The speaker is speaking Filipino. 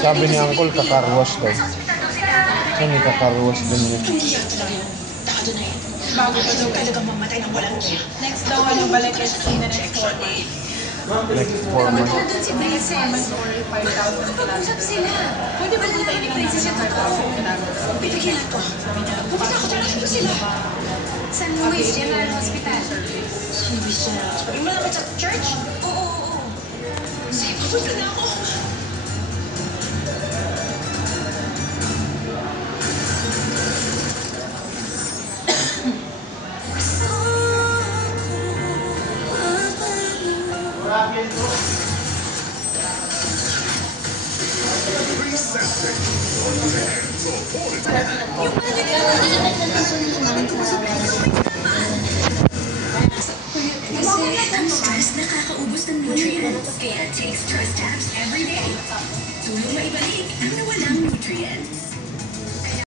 Sabi ni Uncle, kakarwash daw. So, may kakarwash din yun. Bago pa daw talagang mamatay ng walang niya. Next daw, balik is in the next 4 months. Next 4 months. Next 4 months or 5,000 kilometers. Pwede ba punta yung princess yung 5,000 kilometers? Pipigilan ko. Pupunta ako talaga dito sila. San Luis General Hospital. San Luis General Hospital? Yung malapit sa church? Oo. Sige, pupunta na ako. Ang stress nakakaubos ng nutrients, kaya take stress tabs every day. Tulong maibalik ang nawalang nutrients.